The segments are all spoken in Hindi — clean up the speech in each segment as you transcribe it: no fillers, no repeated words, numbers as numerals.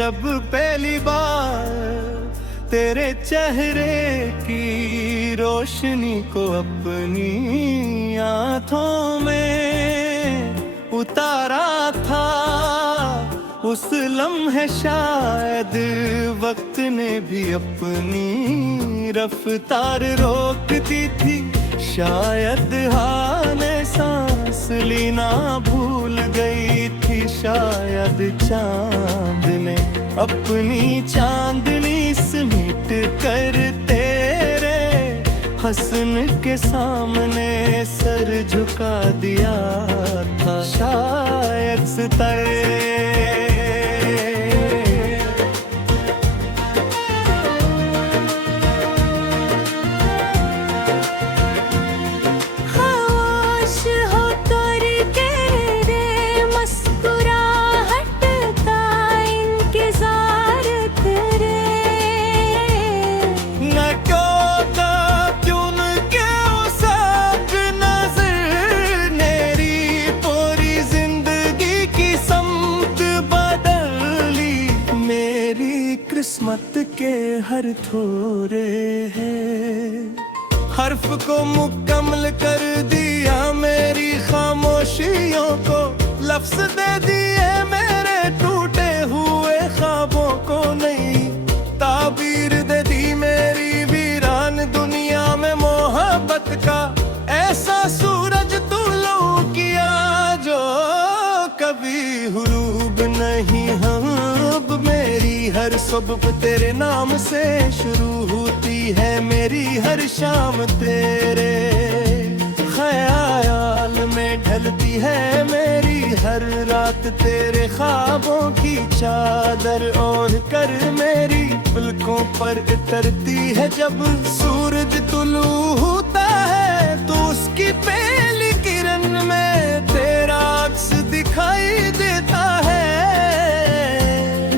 जब पहली बार तेरे चेहरे की रोशनी को अपनी आंखों में उतारा था, उस लम्हे शायद वक्त ने भी अपनी रफ्तार रोक दी थी। शायद हाँ ने सांस लेना भूल गई थी, शायद चांद ने अपनी चांदनी समेट कर तेरे हसन के सामने सर झुका दिया था। शायद सितारे किस्मत के हर थोड़े हैं हर्फ को मुकम्मल कर दिया, मेरी खामोशियों को लफ्ज दे दिए, मेरे टूटे हुए ख्वाबों को नई ताबीर दे दी। मेरी वीरान दुनिया में मोहब्बत का ऐसा सूरज तुलो किया जो कभी हुरूब नहीं। अब मेरी हर सुबह तेरे नाम से शुरू होती है, मेरी हर शाम तेरे ख्याल में ढलती है, मेरी हर रात तेरे ख्वाबों की चादर ओढ़ कर मेरी पलकों पर उतरती है। जब सूरज तुलू होता है तो उसकी पहली किरण में तेरा अक्स दिखाई देता है।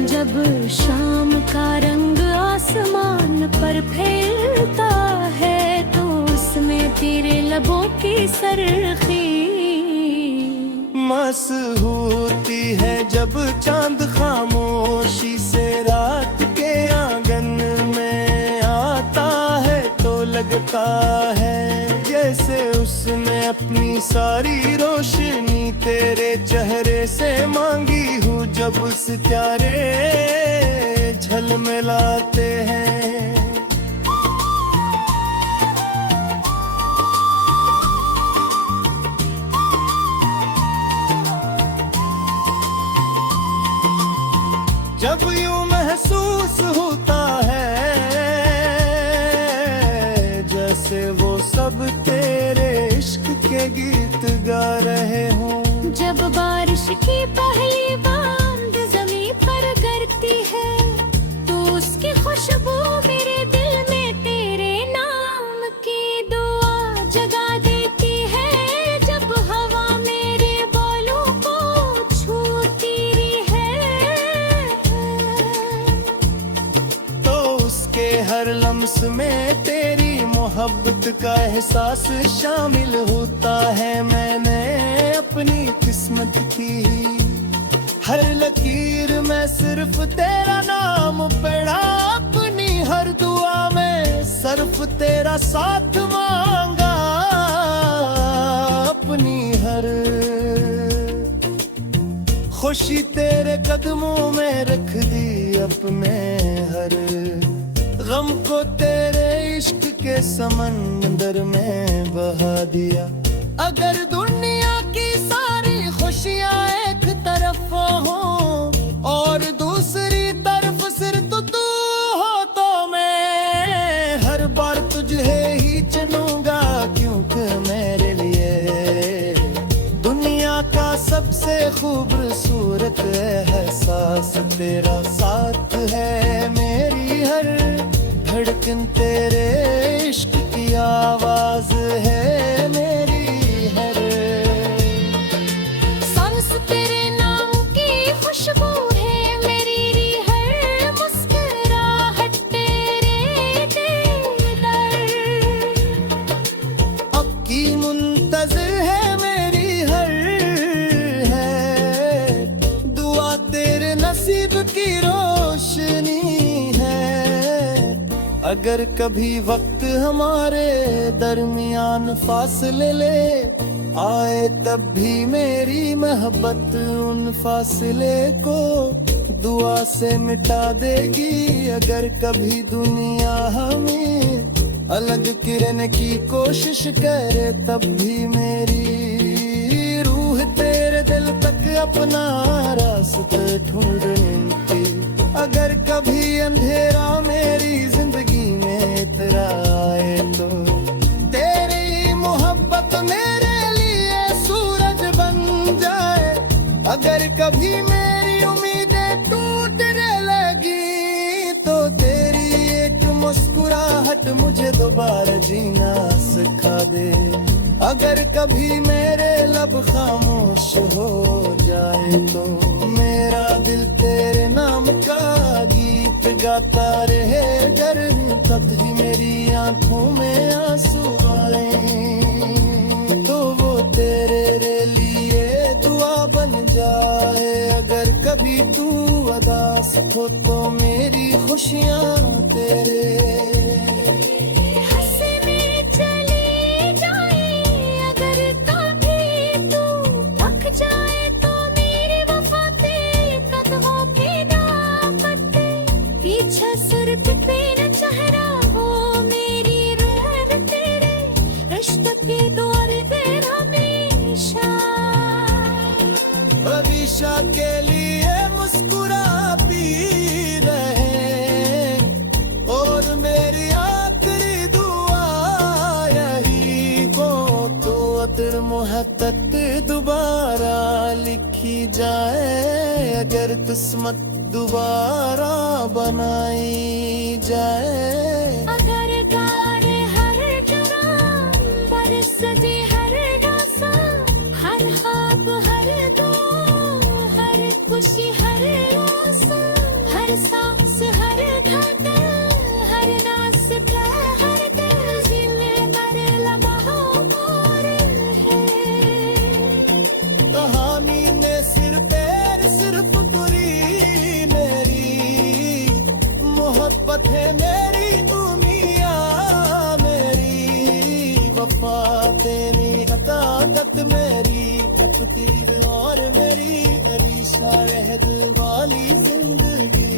जब शाम का रंग आसमान पर फैलता है तो उसमें तेरे लबों की सरखी मस होती है। जब चांद खामोशी से रात के आंगन में आता है तो लगता है जैसे उसने अपनी सारी रोशनी तेरे चेहरे से मांगी हूँ। जब सितारे झलमिलाते हैं जब यूं महसूस होता है जैसे वो सब तेरे इश्क के गीत गा रहे हों। जब बारिश की पहली बूंद ज़मीं पर गिरती है तो उसकी खुशबू मेरे दिल में तेरे नाम की दुआ जगा देती है। जब हवा मेरे बालों को छूती है तो उसके हर लम्स में तेरी मोहब्बत का एहसास शामिल होता है। मैंने अपनी किस्मत की हर लकीर में सिर्फ तेरा नाम पढ़ा, अपनी हर दुआ में सिर्फ तेरा साथ मांगा, अपनी हर खुशी तेरे कदमों में रख दी, अपने हर गम को तेरे इश्क के समंदर में बहा दिया। अगर दुनिया की सारी खुशियां एक तरफ हो और दूसरी तरफ सिर्फ तू हो तो मैं हर बार तुझे ही चुनूंगा, क्योंकि मेरे लिए दुनिया का सबसे खूबसूरत एहसास तेरा साथ है। मेरी हर धड़कन तेरे इश्क की आवाज है, मेरी हर सांस तेरे नाम की खुशबू है, मेरी हर मुस्कुराहट तेरे दीदार अब की मुंतज़िर है मेरी हर है दुआ तेरे नसीब की रो अगर कभी वक्त हमारे दरमियान फासले ले आए, तब भी मेरी मोहब्बत उन फासले को दुआ से मिटा देगी। अगर कभी दुनिया हमें अलग करने की कोशिश करे, तब भी मेरी रूह तेरे दिल तक अपना रास्ता ढूंढेगी। अगर कभी अंधेरा मेरी जिंदगी में तेरा आए, तो तेरी मोहब्बत मेरे लिए सूरज बन जाए। अगर कभी मेरी उम्मीदें टूटने लगी, तो तेरी एक मुस्कुराहट मुझे दोबारा जीना सिखा दे। अगर कभी मेरे लब खामोश हो जाए, तो मेरा दिल तेरे नाम का गीत गाता रहे। डर तक ही मेरी आंखों में आंसू आए, तो वो तेरे लिए दुआ बन जाए। अगर कभी तू उदास हो, तो मेरी खुशियाँ तेरे जाए, तो मेरी वफा तेरे कदमों पे दापट। पीछा सुर पे न चेहरा हो मेरी रूह तेरे रिश्ते के दौर पे हमेशा। हमेशा के लिए मुस्कुरा भी रहे, और मेरी आखिरी दुआ यही हो, तो अतर मोहब्बत दोबारा लिखी जाए। अगर किस्मत दोबारा बनाई जाए। अगर गार हर जगह बरस दे हर गासा, हर ख्वाब हर दो हर खुशी हर आसा, हर सांस हर धड़कन हर नास पे हर दिल जिले मरे लम्हों मोर है। कहानी में सिर्फ पूरी मेरी मोहब्बत है, मेरी दुनिया मेरी वफा तेरी अताकत मेरी तकदीर और मेरी अरीशा रहद वाली जिंदगी।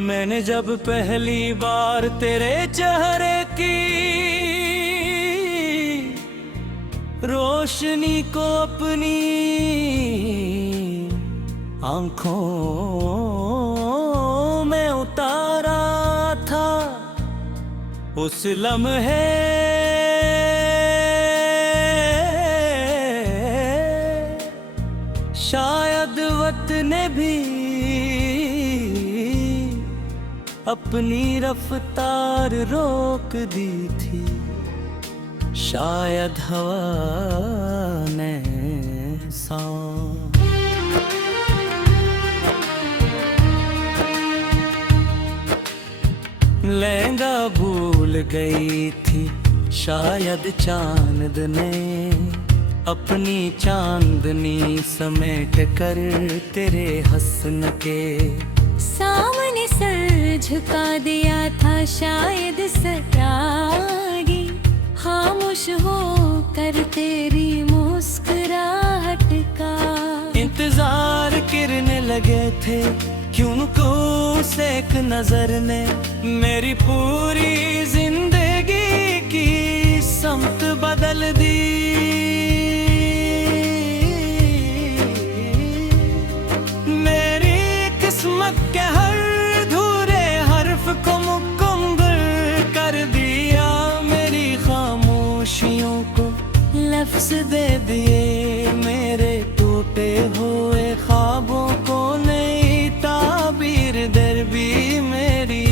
मैंने जब पहली बार तेरे चेहरे की रोशनी को अपनी आंखों में उतारा था, उस लम्हे शायद वक्त ने भी अपनी रफ्तार रोक दी थी। शायद हवा ने लहंगा भूल गई थी। शायद चांद ने अपनी चांदनी समेट कर तेरे हस्न के सामने सर झुका दिया था। शायद सरागी खामोश हो कर तेरी मुस्कुराहट का इंतजार करने लगे थे। क्यों को एक नजर ने मेरी पूरी जिंदगी की समत बदल दी। किस्मत के हर धूरे हर्फ को मुकम्मल कर दिया। मेरी खामोशियों को लफ्ज दे दिए। मेरे टूटे हुए ख्वाबों को नई ताबीर दरबी मेरी।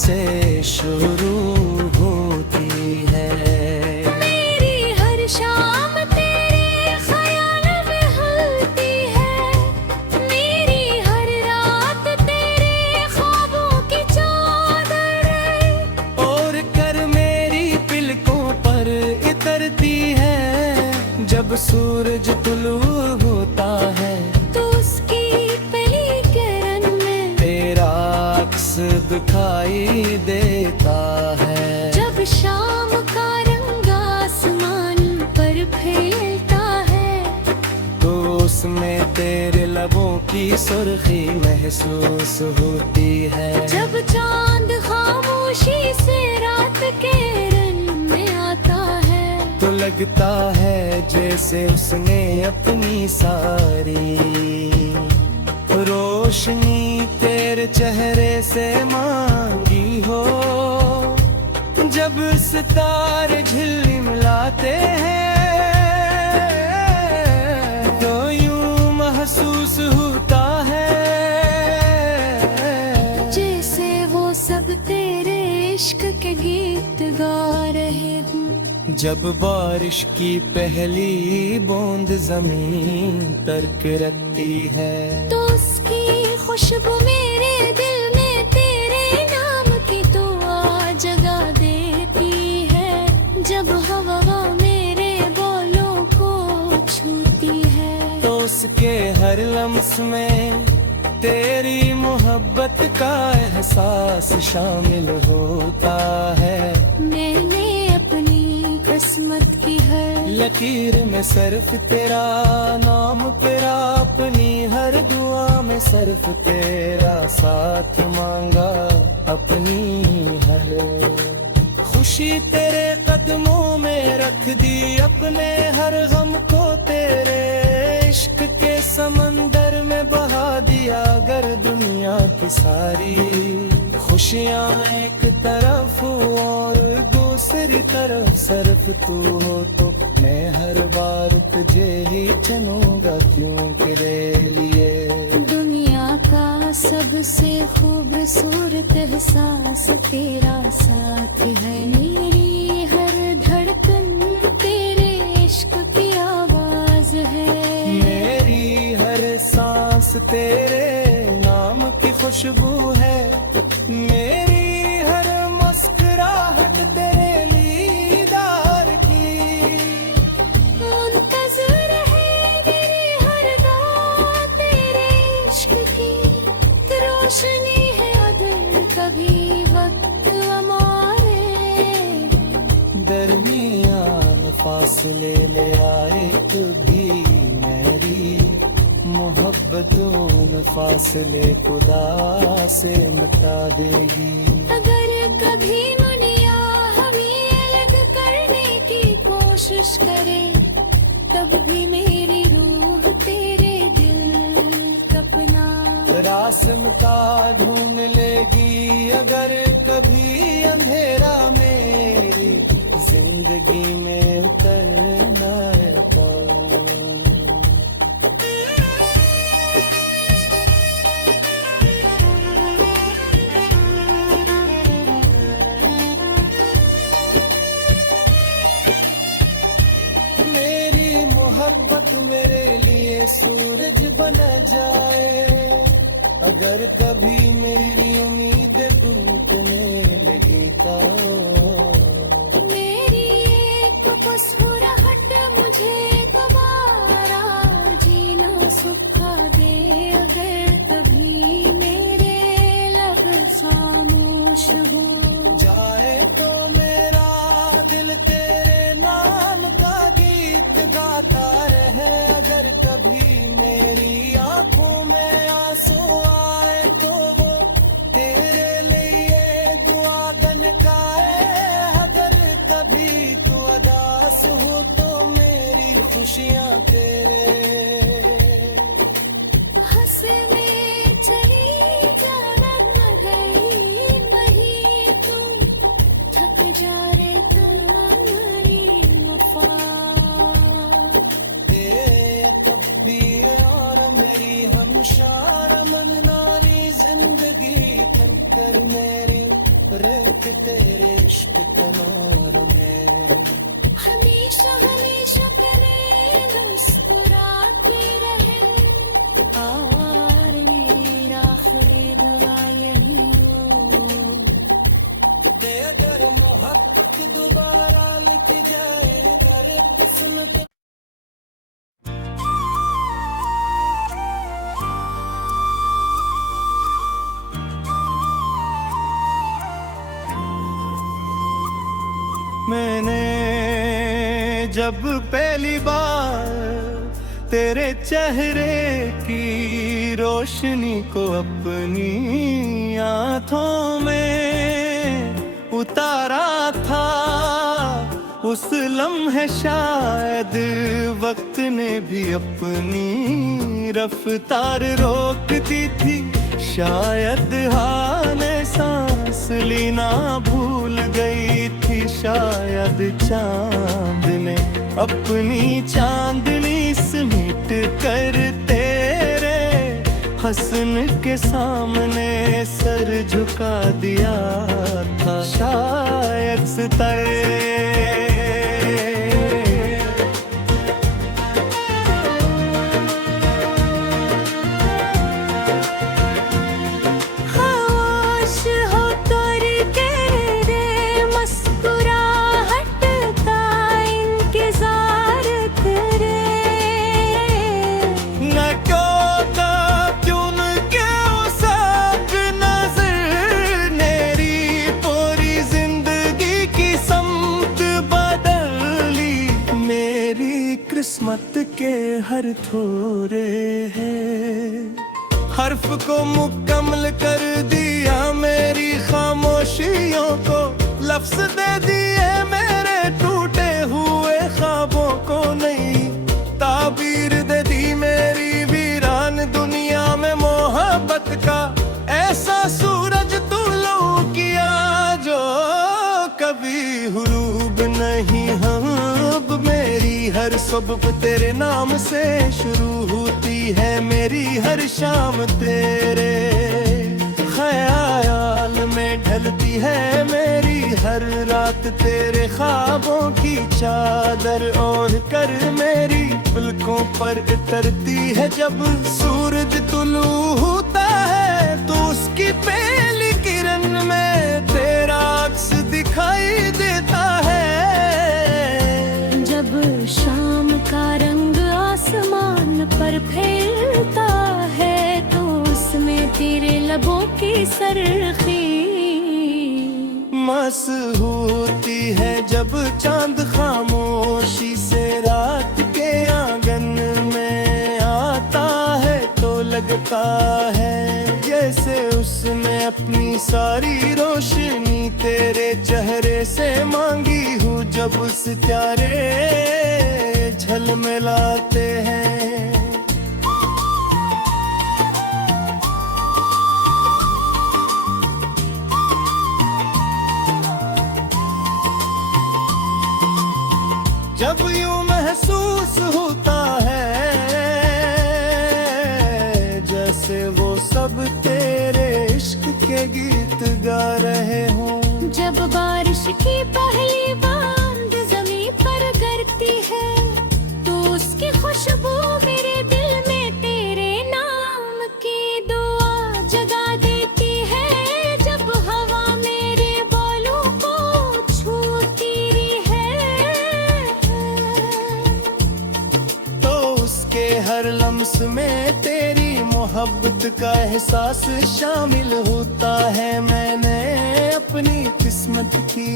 से शुरू होती है। मेरी हर शाम तेरे ख्याल में हलती है, मेरी हर रात तेरे ख्वाबों की चादर और कर मेरी पिलकों पर इतरती है। जब सूरज तुलू होता है तो उसकी पहली किरण में तेरा अक्स दिखाई देता है। जब शाम का रंग आसमान पर फैलता है तो उसमें तेरे लबों की सुर्खी महसूस होती है। जब चांद खामोशी से रात के रंग में आता है तो लगता है जैसे उसने अपनी सारी रोशनी तेरे चेहरे से मांगी हो। जब सितारे झिलमिलाते हैं तो यूं महसूस होता है जैसे वो सब तेरे इश्क के गीत गा रहे हूँ। जब बारिश की पहली बूंद जमीन तर्क रखती है तो उसकी खुशबू मेरे दिल में तेरे नाम की दुआ जगा देती है। जब हवा मेरे बोलों को छूती है तो उसके हर लम्स में तेरी मोहब्बत का एहसास शामिल होता है। मैंने अपनी किस्मत की हर लकीर में सिर्फ तेरा नाम पिरा, अपनी हर दुआ में सिर्फ तेरा साथ मांगा। अपनी हर खुशी तेरे कदमों में रख दी, अपने हर गम को तेरे इश्क के समंदर में बहा दिया। अगर दुनिया की सारी खुशियाँ एक तरफ और दूसरी तरफ सिर्फ तू हो तो मैं हर बार तुझे ही चुनूंगा, क्यों तेरे लिए दुनिया का सबसे खूबसूरत एहसास तेरा साथ है। मेरी हर धड़कन तेरे इश्क की आवाज है, मेरी हर सांस तेरे नाम की खुशबू है। मेरी हर मुस्कुराहट तेरे दीदार की मुंतज़िर है। मेरी हर दुआ तेरे इश्क की रोशनी है। अगर कभी वक्त हमारे दरमियान फासले ले आए तो भी मेरी मोहब्बतों में फासले खुदा से मिटा देगी। अगर कभी दुनिया हमें अलग करने की कोशिश करे तब भी मेरी रूह तेरे दिल कपना रास्म का ढूंढ लेगी। अगर कभी अंधेरा मेरी जिंदगी में उतरना तो मोहब्बत मेरे लिए सूरज बन जाए। अगर कभी मेरी उम्मीद टूटने लगी तो मेरी एक मुस्कुराहट मुझे दोबारा जीना सिखा दे। अगर कभी मेरे लब खामोश हो जाए तो मेरा दिल तेरे नाम का गीत गाता रहे। अगर कभी मेरी आंखों में आंसू आए तो वो तेरे लिए दुआ गन गाए। अगर कभी तू उदास हो तो मेरी खुशियाँ तेरे हंसने चली जाना न गई वही तू थक जा रे तुम्हारी वफा। तब भी और मेरी हमशार मन नारी जिंदगी तन कर मेरी तुम्हारी आखिरी दुआ यही हो। ते अगर मोहब्बत दोबारा लिख जाए दर्द सुन के। मैंने जब पहली बार तेरे चेहरे की रोशनी को अपनी आँखों में उतारा था, उस लम्हे शायद वक्त ने भी अपनी रफ्तार रोक दी थी। शायद हाँ ने सांस लेना भूल गई थी, शायद चांद ने अपनी चांदनी समेट कर तेरे हसन के सामने सर झुका दिया था। शायद सितारे किस्मत के हर थोड़े हैं हर्फ को मुकम्मल कर दिया, मेरी खामोशियों को लफ्ज दे दिए, मेरे टूटे हुए ख्वाबों को नई ताबीर दे दी। मेरी वीरान दुनिया में मोहब्बत का ऐसा सूरज तुलो किया जो कभी हुरूब नहीं। अब मेरी हर सुबह तेरे नाम से शुरू होती है, मेरी हर शाम तेरे ख्याल में ढलती है, मेरी हर रात तेरे ख्वाबों की चादर ओढ़ कर मेरी पलकों पर उतरती है। जब सूरज तुलू होता है तो उसकी पहली किरण में तेरा अक्स दिखाई देता है। जब शाम का रंग आसमान पर फैलता है तो उसमें तेरे लबों की सरखी मस होती है। जब चांद खामोशी से रात के आंगन में आता है तो लगता है जैसे उसने अपनी सारी रोशनी तेरे चेहरे से मांगी हूँ। जब सितारे झलमिलाते हैं जब यूं महसूस होता है जैसे वो सब तेरे इश्क के गीत गा रहे हों। जब बारिश की पहली बूंद ज़मीं पर गिरती है तो उसकी खुशबू मेरे दिल में तेरे नाम की दुआ जगा देती है। जब हवा मेरे बालों को छूती है तो उसके हर लम्स में तेरी मोहब्बत का एहसास शामिल होता है। मैंने अपनी किस्मत की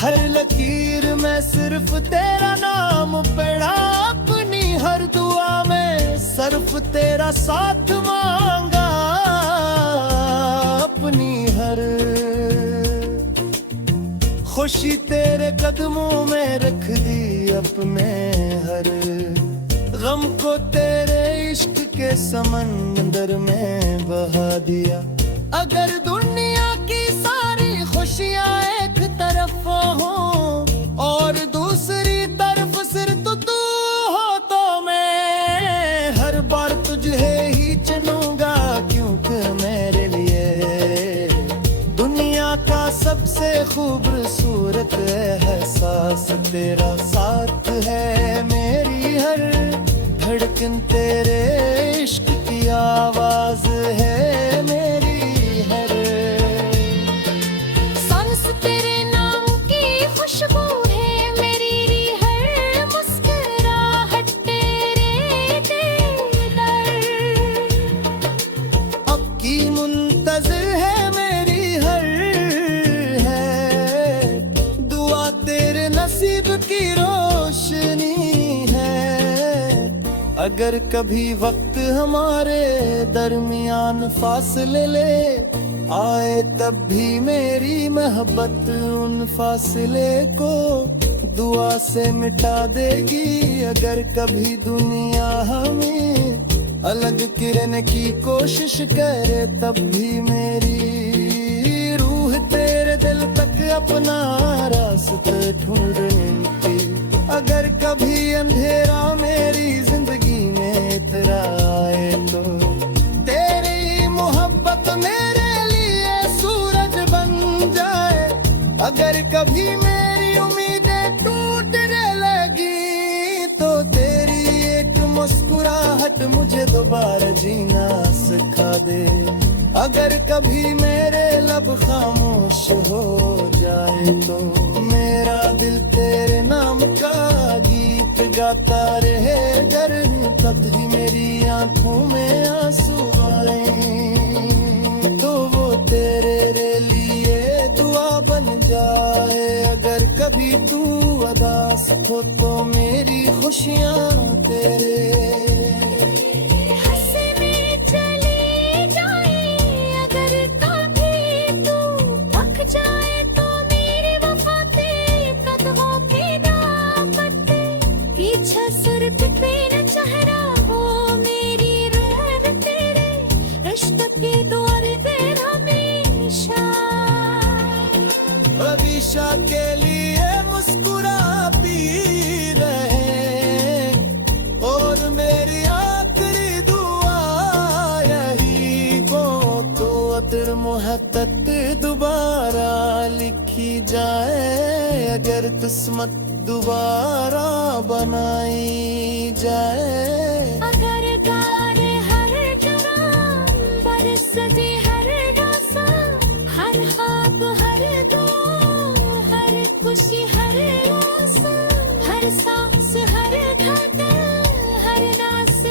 हर लकीर में सिर्फ तेरा नाम पढ़ा, अपनी हर दुआ में सिर्फ तेरा साथ मांगा, अपनी हर खुशी तेरे कदमों में रख दी, अपने हर गम को तेरे इश्क के समंदर में बहा दिया। अगर दुनिया की सारी खुशियां एक तरफ हो और दूसरी तरफ सिर्फ तू हो तो मैं हर बार तुझे ही चुनूंगा, क्योंकि मेरे लिए दुनिया का सबसे खूबसूरत एहसास तेरा साथ है। मेरी हर धड़कन तेरे अगर कभी वक्त हमारे दरमियान फासले ले आए, तब भी मेरी मोहब्बत उन फासले को दुआ से मिटा देगी। अगर कभी दुनिया हमें अलग करने की कोशिश करे, तब भी मेरी रूह तेरे दिल तक अपना रास्ता ढूंढेगी। अगर कभी अंधेरा मेरी जिंदगी में तेरा आए, तो तेरी मोहब्बत मेरे लिए सूरज बन जाए। अगर कभी मेरी उम्मीदें टूटने लगी, तो तेरी एक मुस्कुराहट मुझे दोबारा जीना सिखा दे। अगर कभी मेरे लब खामोश हो जाए, तो मेरा दिल तेरे नाम का गीत गाता रहे। जर तक ही मेरी आंखों में आंसू आए, तो वो तेरे लिए दुआ बन जाए। अगर कभी तू उदास हो, तो मेरी खुशियाँ तेरे जाए, तो मेरी वफा तेरे कदमों की दावत। पीछा सुर्ख पे न चेहरा हो मेरी रूह तेरे रिश्ते के द्वार पर हमेशा। हमेशा के लिए मुस्कुरा पी रहे, और मेरी आखिरी दुआ यही को, तो अतर मोहब्बत दोबारा लिखी जाए। अगर किस्मत दोबारा बनाई जाए। अगर गार हर जरां बरसते हर गासा, हर खाब हर दो हर खुशी हर आसा, हर सांस हर धड़कन हर नास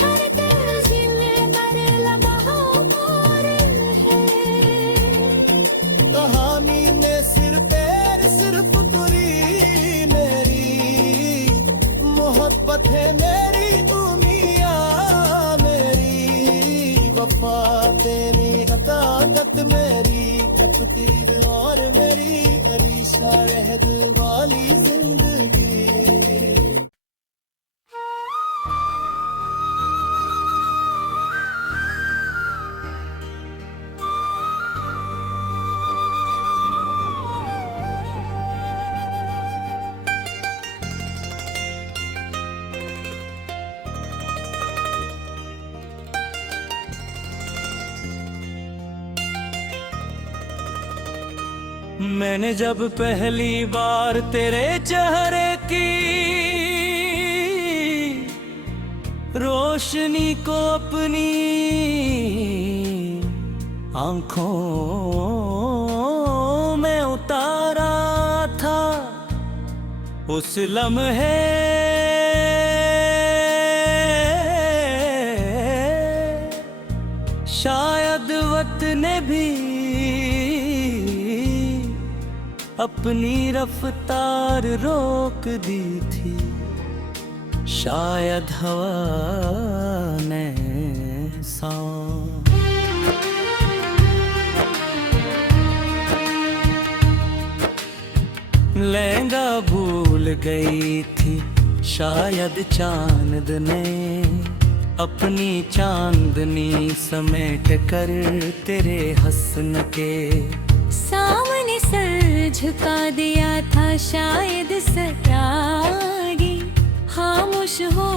हर दिल जिले मर लम्हों मोर है। कहानी में सिर्फ तेरे सिर्फ तुरी मेरी मोहब्बत है, मेरी दुनिया मेरी वफा तेरी अताकत मेरी तकदीर और मेरी अरीशा रहद वाली जिंदगी। मैंने जब पहली बार तेरे चेहरे की रोशनी को अपनी आंखों में उतारा था, उस लम्हे शायद वक्त ने भी अपनी रफ्तार रोक दी थी। शायद हवा ने सांस लहंगा भूल गई थी। शायद चांद ने अपनी चांदनी समेट कर तेरे हस्न के सामने सर झुका दिया था। शायद सरागी खामोश हो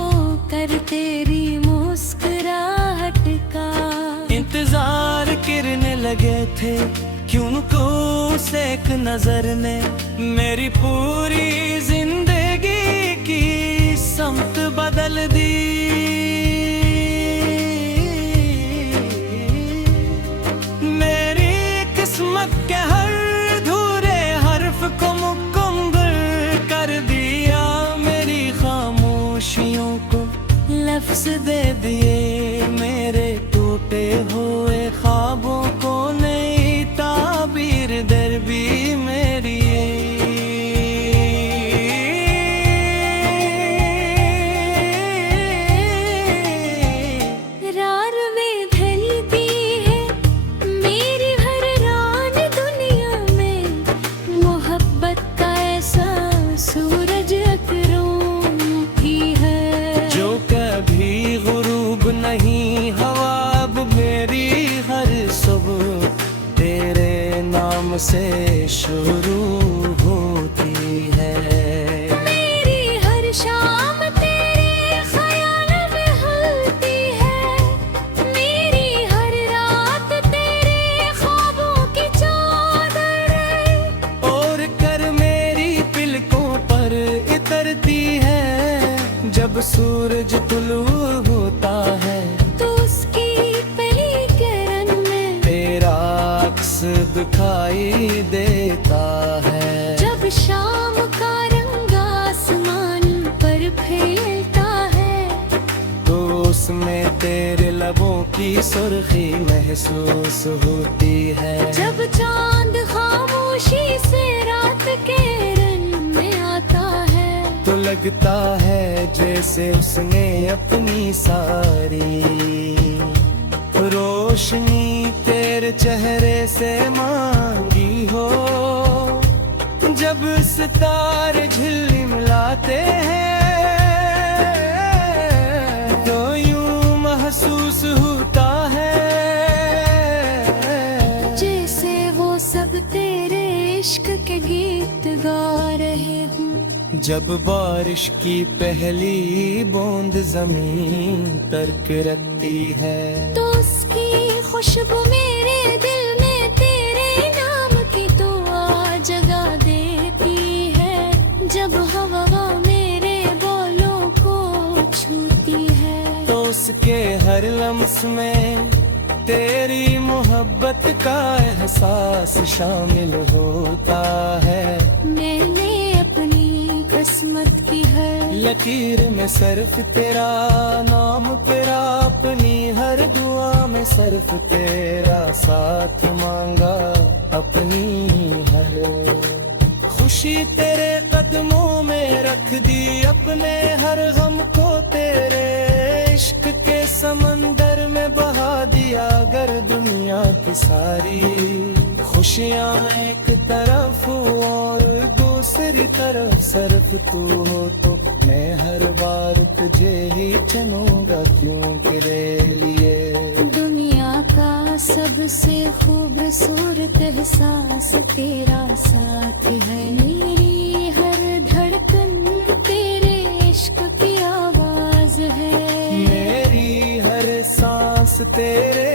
कर तेरी मुस्कुराहट का इंतजार करने लगे थे। क्यों को एक नजर ने मेरी पूरी जिंदगी की समत बदल दी। किस्मत के हर धूरे हर्फ को मुकम्मल कर दिया। मेरी खामोशियों को लफ्ज दे दिए। मेरे टूटे हुए ख्वाबों को नई ताबीर दरबी मेरी। से शुरू होती है। मेरी हर शाम तेरे ख्याल में हलती है, मेरी हर रात तेरे ख्वाबों की चादर है। और कर मेरी पिलकों पर इतरती है, जब सूरज तुलू होता है तो उसकी पहली किरण में तेरा अक्स दिखाई देता है। जब शाम का रंग आसमान पर फैलता है तो उसमें तेरे लबों की सुर्खी महसूस होती है। जब चांद खामोशी से रात के रंग में आता है तो लगता है जैसे उसने अपनी सारी रोशनी तेरे चेहरे से मांगी हो। जब सितारे झिलमिलाते हैं तो यूं महसूस होता है जैसे वो सब तेरे इश्क के गीत गा रहे हूँ। जब बारिश की पहली बूंद जमीन पर गिरती है तो उसकी खुशबू मेरे दिल में तेरे नाम की दुआ जगा देती है। जब हवा मेरे बोलों को छूती है तो उसके हर लम्स में तेरी मोहब्बत का एहसास शामिल होता है। मैंने अपनी किस्मत की हर लकीर में सिर्फ तेरा नाम तेरा, अपनी हर दुआ में सिर्फ तेरा साथ मांगा। अपनी हर खुशी तेरे कदमों में रख दी, अपने हर गम को तेरे इश्क के समंदर में बहा दिया। अगर दुनिया की सारी खुशियाँ एक तरफ और दूसरी तरफ सिर्फ तू हो तो मैं हर बार तुझे ही चुनूंगा, क्यों तेरे लिए। दुनिया का सबसे खूबसूरत एहसास तेरा साथ है। मेरी हर धड़कन तेरे इश्क की आवाज है। मेरी हर सांस तेरे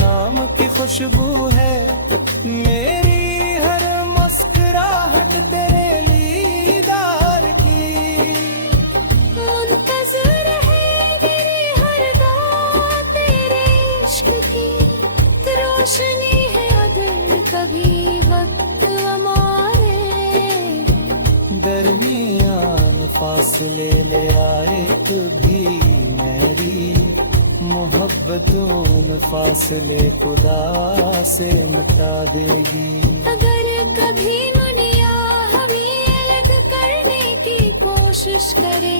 नाम की खुशबू है। मेरी हर मुस्कुराहट तेरे दीदार की मुंतज़िर है। मेरी हर दुआ तेरे इश्क की रोशनी है। अगर कभी वक्त हमारे दरमियान फासले ले आए तो भी मेरी मोहब्बतों फासले खुदा से मिटा देगी। अगर कभी दुनिया हमें अलग करने की कोशिश करे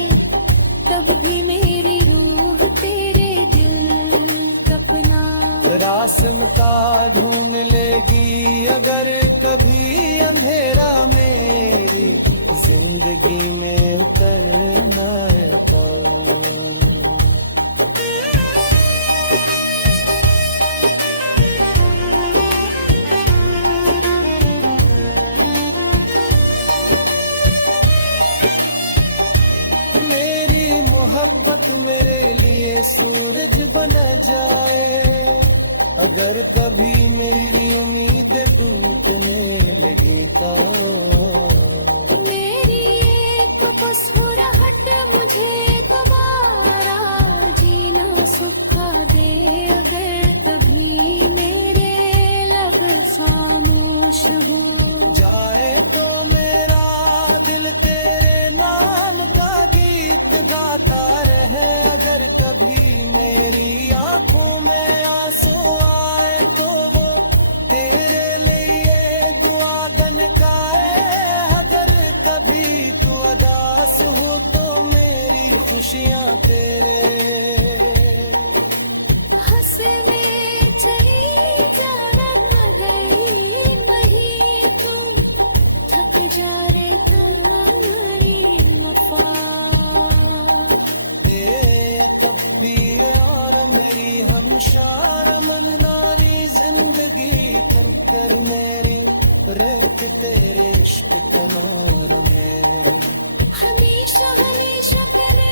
तब भी मेरी रूह तेरे दिल कपना रास्ता का ढूंढ लेगी। अगर कभी अंधेरा मेरी जिंदगी में उतरना है मेरी मोहब्बत मेरे लिए सूरज बन जाए। अगर कभी मेरी उम्मीद टूटने लगी तो मेरी एक मुस्कुराहट मुझे दोबारा जीना सिखा दे। अगर कभी मेरे लब खामोश हो जाए तो मेरा दिल तेरे नाम का गीत गाता रहे। अगर कभी मेरी आंखों में आंसू आए तो वो तेरे लिए दुआ गनकाए। अगर कभी तू उदास हो तो मेरी खुशियाँ तेरे हंसने चली जाना गई वही तू थक जा रे तुम्हारी वफा। तब भी और मेरी हमशार मन नारी जिंदगी कर मेरी कि तेरे इश्क के नूर में हमेशा हमेशा करे